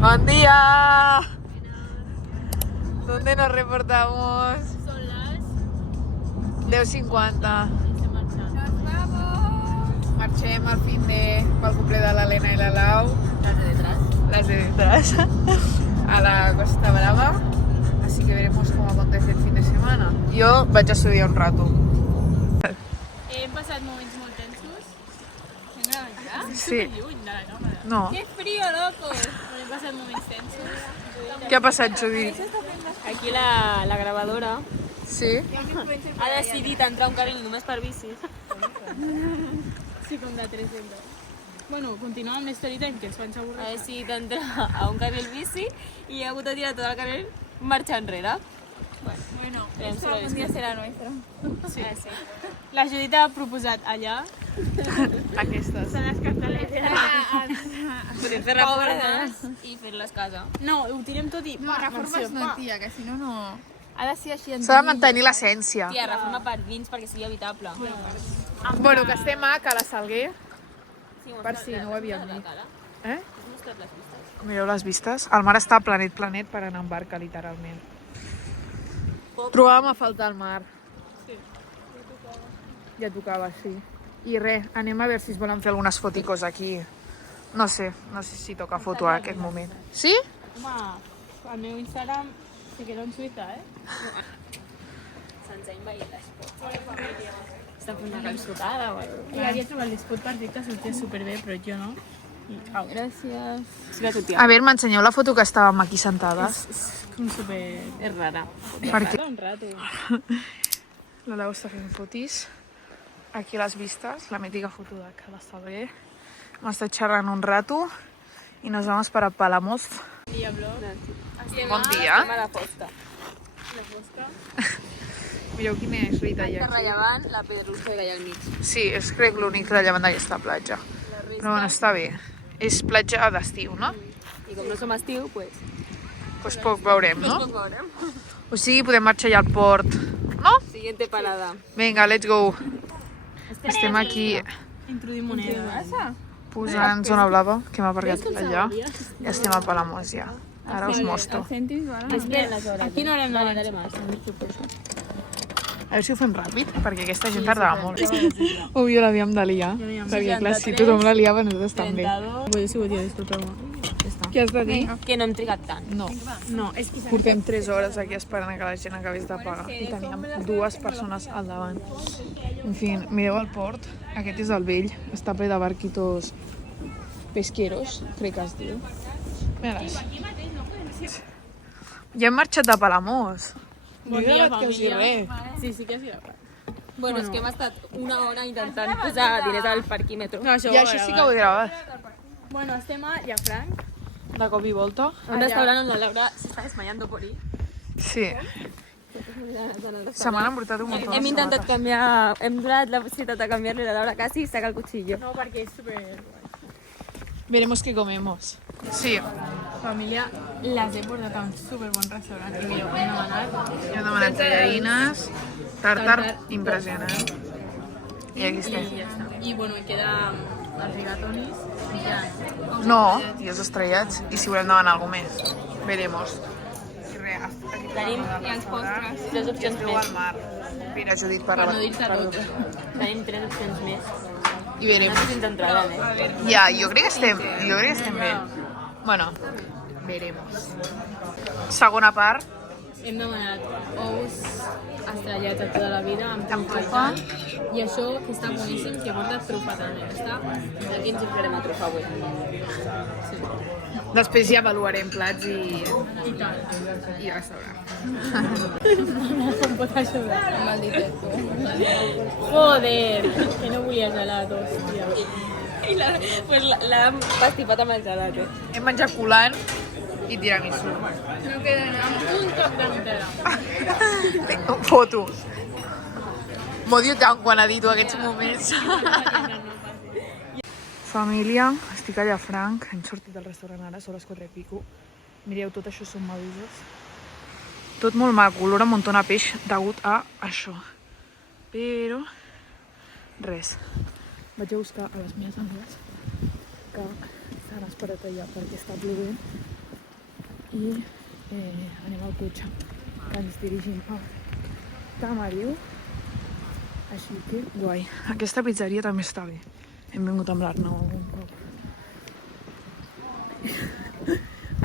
¡Buen día! ¿Dónde nos reportamos? Son las 10:50. estem marxant. ¡Nos vamos! Marxem al fin de pel cumple de l'Helena i la Lau, Las de detrás. las de detrás, a la Costa Brava. Así que veremos cómo acontece el fin de semana. Jo vaig a estudiar un rato. Hem passat moments molt tensos. Hem gravat ja? Sí. Lluny de la càmera. No. ¡Qué frío, loco! Hem passat moments tensos. Què ha passat, Judit? Aquí la grabadora Sí? ha decidit entrar a un carril només per bicis. Sí, com de 300. Bueno, continuem amb l'storytime, que ens fa avorrir. Ha decidit entrar a un carril bici i ha hagut de tirar tot el carril marxa enrere. Bueno, Pero esto solo algún día será nuestro. Sí. La Judit ha proposat allà. Aquestes. Són les carteletes. Podem fer reformes i fer-les casa. No, ho tirem tot i... No, reformes no, tia, que si no, no... Ha de ser així... S'ha de mantenir l'essència. Tia, reforma per dins perquè sigui habitable. Bueno, que estem a Cala Salguer. Sí, Per si no ho havíem dit. Eh? Has mostrat les vistes? Mireu les vistes. El mar està planet per anar en barca, literalment. Trobàvem a faltar el mar. Sí. Ja tocava, sí. I res, anem a veure si es volen fer algunes foticos aquí. No sé si toca foto a aquest moment. Sí? Home, al meu Instagram sí que era un Twitter, Se'ns ha invaït l'esport. Està fent una calçotada o alguna cosa. Havia trobat l'esport per dir que sortia superbé, però jo no. Au, gràcies. Sí, la tia. A veure, m'ensenyeu la foto que estàvem aquí sentades. És com super... És rara. Per què? Un rato. La Lau està fent fotis. Aquí les vistes, la mítica foto de Cala Salguer. Hem estat xerrant un rato i nos vamos para Palamós. Dia blog. Bon dia. Estem a la posta. La posta. Mireu quina és Rita Que aquí. rellevant la pedrosa que hi ha al mig. Sí, és crec l'únic rellevant d'aquesta platja. Però bueno, està bé. És platja d'estiu, no? I com no som estiu, pues Doncs poc veurem, no? poc veurem. O sigui, podem marxar ja al port, no? Siguiente parada. Vinga, let's go. Estem aquí Introduïm monedes. posant zona blava, que hem aparcat allà. I estem a Palamós ja. Ara us mostro. Aquí no haurem d'anar més. A veure si ho fem ràpid, perquè aquesta gent tardava molt. Òbvio l'havíem de liar, perquè clar, si tothom la liava, nosaltres també. Vull dir, tia, disculpeu-me. Què has de dir? Que no hem trigat tant. No. No, és que Portem 3 hores aquí esperant que la gent acabés de pagar i teníem 2 persones al davant. En fi, mireu el port, aquest és el vell, està ple de barquitos pesqueros, crec que es diu. Mira-les. Ja hem marxat de Palamós. No he gravat quasi res. Sí, sí que has gravat. Bueno, és que hem estat una hora intentant posar diners al parquímetro. No, I això sí que ho he gravat. Bueno, estem a Llafranc, De cop i volta. un restaurant on la Laura s'està desmayando por ahí. Sí. Se m'han embrutat un munt. Hem intentat canviar, hem donat la possibilitat de canviar-li la Laura quasi i saca el cuchillo. No, perquè és super... Veremos qué comemos. Sí. Família, les he portat a un superbon restaurant. I mireu, hem demanat... Hem demanat tallarines, tàrtar impressionant. I aquí estem. I ja està. I bueno, i queda els rigatonis. Ja. No, i els estrellats. I si volem demanar alguna més. Veremos. I res, aquí Tenim i els postres. 3 opcions Esteu al més. mar. Vine, Judit, Per no dir-te tot. Tenim 3 opcions més. I veremos. Nosaltres ens entraran, Ja, jo crec que estem bé. Bueno, veremos. Segona part. Hem demanat ous estrellats a tota la vida amb Amb trufa. I això que està boníssim, que porta trufa també. Està... Aquí ens hi farem a trufa avui. Després ja avaluarem plats i restaurant. Com pot ajudar? Maldito. Joder, que no volia gelat, hòstia. I l'hem pastipat amb el gelat. Hem menjat colant i tiramisú. No queda amb un toc de Nutella. Tinc una foto. M'odio tant quan edito aquests moments. Família, estic a Llafranc, hem sortit del restaurant ara, són les 4 i pico. Mireu, tot això són meduses. Tot molt maco, olor a muntó de peix degut a això. Però, res. Vaig a buscar a les meves amigues que s'han esperat allà perquè està plovent i anem al cotxe, que ens dirigim a Tamariu. Així que guai. Aquesta pizzeria també està bé. Hem vingut amb l'Arnau algun cop.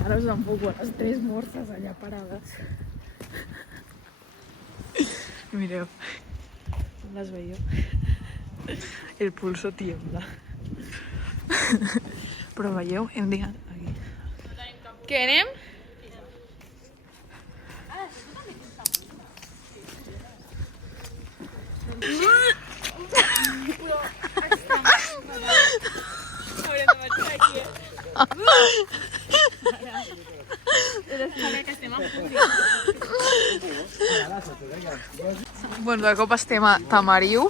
Ara us enfoco a les 3 morses allà parades. Mireu, com les veieu? El pulso tiembla. Però veieu, hem dit aquí. Què anem? Haurem de marxar aquí, que estem a punt. Bueno, de cop estem a Tamariu.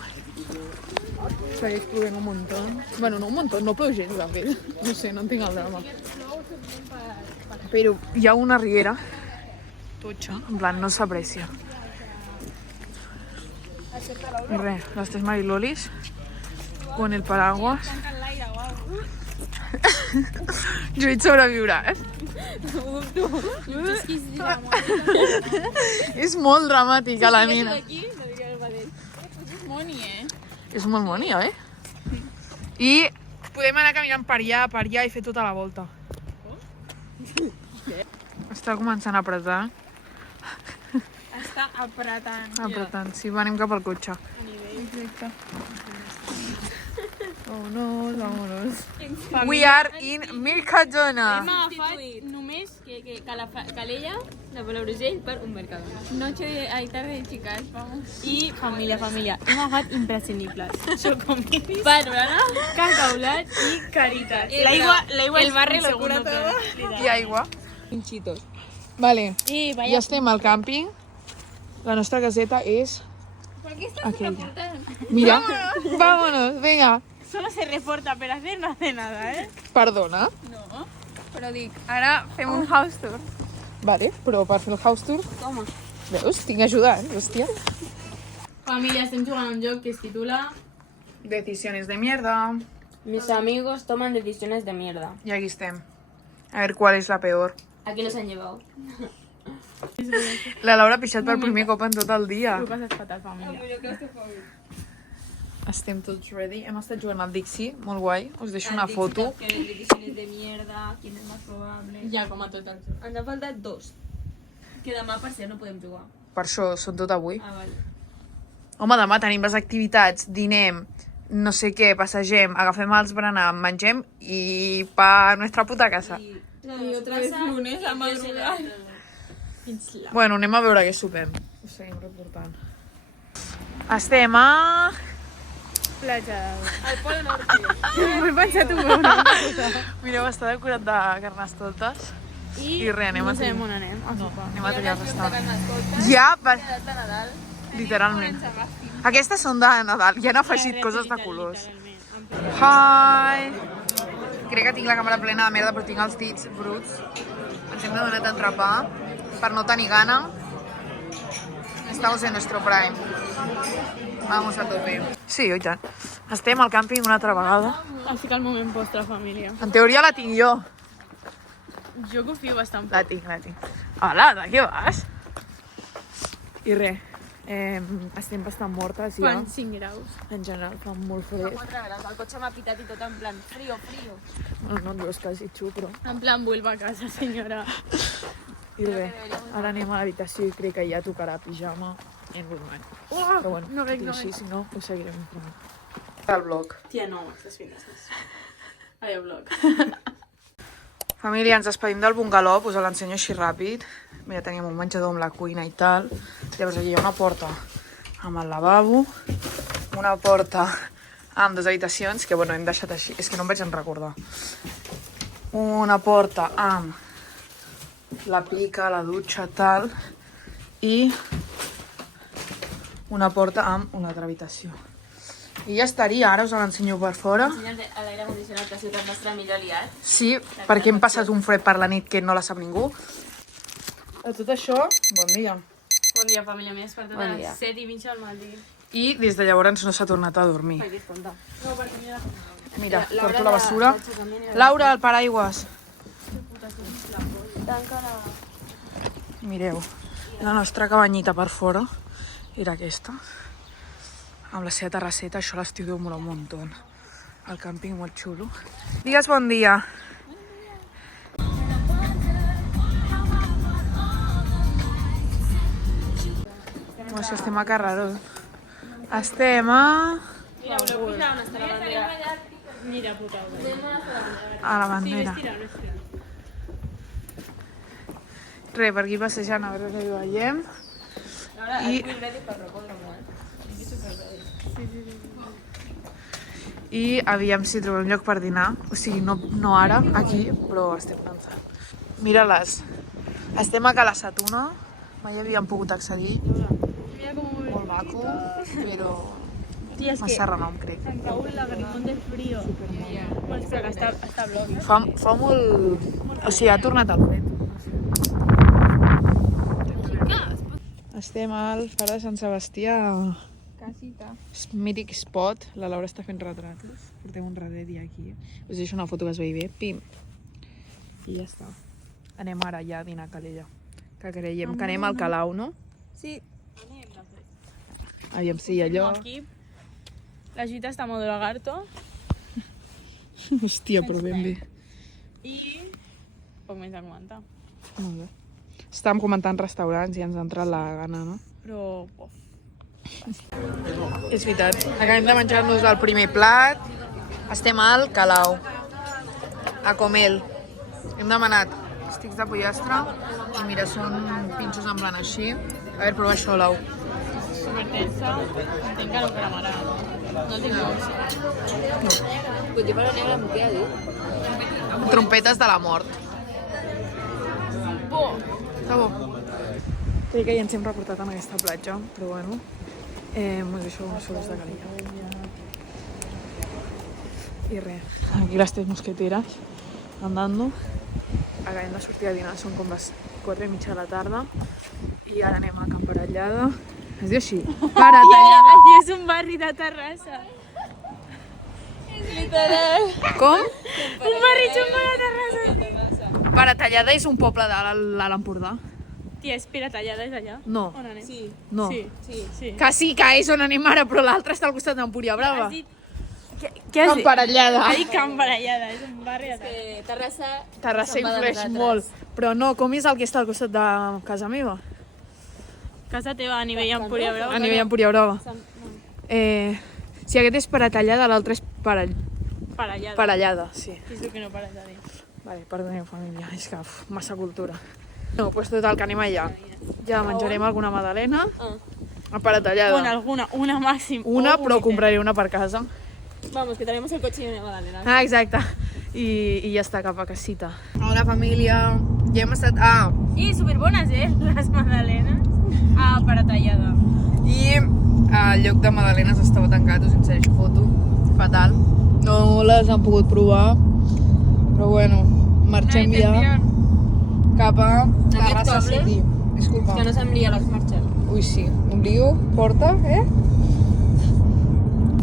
Segueix plovent un montón. Bueno, no un montón, no plou gens, de fet. No sé, no entenc el drama. Però hi ha una riera totxa, en plan, no s'aprecia. I res, les 3 marilolis con el paraguas. Lluís sobreviurà, eh? És molt dramàtica la nina. És molt moni, eh? I podem anar caminant per allà i fer tota la volta. Està començant a apretar. Està apretant. Apretant, sí, anem cap al cotxe. Exacte. Vámonos. We are in Mercadona. Hem agafat només que Calella, de Palafrugell, per un Mercadona. Noche de tarde de chicas, vamos. I família. Hem agafat imprescindibles. Chocominis, banana, cacaulat i caritas. L'aigua el barri lo cura todo. I aigua. Pinchitos. Vale, I ja estem al càmping. La nostra caseta és aquella. Mira, vámonos, venga. Solo se reporta, pero hacer no hace nada, ¿eh? Perdona. No, però dic, ara fem un house tour. Vale, però per fer el house tour... Toma. Veus? Tinc ajudant, hòstia. Família, estem jugant un joc que es titula Decisiones de mierda. Mis amigos toman decisiones de mierda. I aquí estem. A ver cuál es la peor. Aquí los han llevado. La Laura ha pixat per primer cop en tot el dia. Tu passes fatal, família. Estem tots ready. Hem estat jugant al Dixie, molt guai. Us deixo una foto. Decisiones de mierda, quién es más probable. Ja, com a tot el joc. Ens han faltat 2. Que demà per ser no podem jugar. Per això són tot avui. Ah, vale. Home, demà tenim les activitats, dinem, no sé què, passegem, agafem els berenar, mengem i pa nostra puta casa. Y otra vez lunes a madrugar. Bueno, anem a veure què sopem. Us seguim reportant. Estem a... Platja Al Pol Norte. M'he pensat un bon. Mireu, està decorat de carnestoltes. I res, anem no a sabem on anem. A No, sopar. anem a triar el restaurant. Ja, literalment. Aquestes són de Nadal, ja han afegit coses de colors. Hi! Crec que tinc la càmera plena de merda, però tinc els dits bruts. Ens hem donat entrepà per no tenir gana. Estamos en nuestro prime. Vamos a tope. Sí, oi tant. Estem al càmping una altra vegada. Així que el moment postre, família. En teoria la tinc jo. Jo confio bastant. La tinc. Hola, de què vas? I res, estem bastant mortes ja. Fan 5 graus. En general fa molt fred. 4 graus. El cotxe m'ha pitat i tot en plan frío. No et veus quasi xup, però... En plan, vuelva a casa, senyora. I res, ara anem a l'habitació i crec que ja tocarà pijama en dormant. Però bueno, no veig, tot i no així, veig. si no, ho seguirem informant. El vlog. Tia, no, estàs finestres. Adéu, vlog. Família, ens despedim del bungalow, us l'ensenyo així ràpid. Mira, teníem un menjador amb la cuina i tal. Llavors allà hi ha una porta amb el lavabo, una porta amb 2 habitacions, que bueno, hem deixat així, és que no em vaig en recordar. Una porta amb la pica, la dutxa, tal, i una porta amb una altra habitació. I ja estaria, ara us l'ensenyo per fora. Ensenya'ls a l'aire condicionat, que ha sigut el nostre millor aliat. Sí, perquè hem passat un fred per la nit que no la sap ningú. A tot això, bon dia. Bon dia, família. M'he despertat a les 7:20 del matí. I des de llavors no s'ha tornat a dormir. Vaig descomptar. No, perquè m'he de... Mira, porto la basura. Laura, el paraigües. Tanca la... Mireu, la nostra cabanyita per fora era aquesta, amb la seva terrasseta. Això a l'estiu deu molar un muntó. El càmping molt xulo. Digues bon dia. O sigui, estem a Carreró. Estem a... Mira, voleu pujar on està la bandera? Mira, puta. a la bandera. Re, per aquí passejant a veure què hi veiem. I... I aviam si trobem lloc per dinar. O sigui, no ara, aquí, però estem pensant. Mira-les. Estem a Cala Satuna. Mai havíem pogut accedir. Molt maco, però massa renom, crec. Sant Cau el lagrimón de frío. Pues que està bloc. Fa molt... O sigui, ha tornat al fred. Estem al Far de Sant Sebastià. Casita. Mític spot. La Laura està fent retratos. Portem un rededi aquí. Us deixo una foto que es vegi bé. Pim. I ja està. Anem ara ja a dinar a Calella. Que creiem que anem al Calau, no? Sí. Aviam si hi ha lloc. Aquí. La gita està a modo lagarto. Hòstia, però ben bé. I... poc més a comentar. Molt bé. Estàvem comentant restaurants i ens ha entrat la gana, no? Però... És veritat. Acabem de menjar-nos el primer plat. Estem al Calau. A Comel. Hem demanat estics de pollastre i mira, són pinxos en plan així. A veure, prova això, Lau. Supertensa. Entenc que no cremarà. No tinc dolç. Butifarra negra amb què ha dit? Trompetes de la mort. Bo! Està bo. Crec que ja ens hem reportat en aquesta platja, però bueno. Us deixo sols de Calella. I res, aquí les 3 mosqueteres, andando. Acabem de sortir a dinar, són com les 4:30 de la tarda. I ara anem a Can Parellada. Es diu així? Paratallada. Aquí és un barri de Terrassa. És literal. Com? Un barri xungo de Terrassa. Paratallada és un poble de l'Alt Empordà. Tia, és Piratallada, és allà? No. On anem? Sí. No. Sí. Que sí, que és on anem ara, però l'altre està al costat d'Empúria Brava. Has dit... Què has Can dit? Parellada. Ha dit Can Parellada, és un barri de Terrassa. Terrassa influeix molt. Però no, com és el que està al costat de casa meva? Casa teva a nivell Empúria Brava. A nivell Empúria Brava. Si aquest és Paratallada, l'altre és Parellada. Parellada, sí. És el que no pares de dir. Vale, perdoneu, família, és que massa cultura. No, doncs total, que anem allà. Ja menjarem alguna magdalena a Paratallada. Bueno, alguna, una màxim. Una, però compraré una per casa. Vamos, que tenemos el coche de Magdalena. Ah, exacte. I ja està, cap a casita. Hola, família. Ja hem estat... I superbones, les magdalenes. Paratallada. I el lloc de magdalenes estava tancat, us insereixo foto. Fatal. No les han pogut provar. Però bueno, marxem ja cap a Terrassa City. Disculpa. Que no s'emblia les marxes. Ui, sí. Obligo, porta,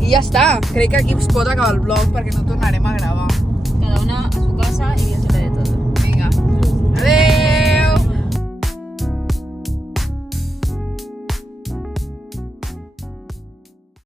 I ja està. Crec que aquí es pot acabar el vlog perquè no tornarem a gravar. Cada una a su casa i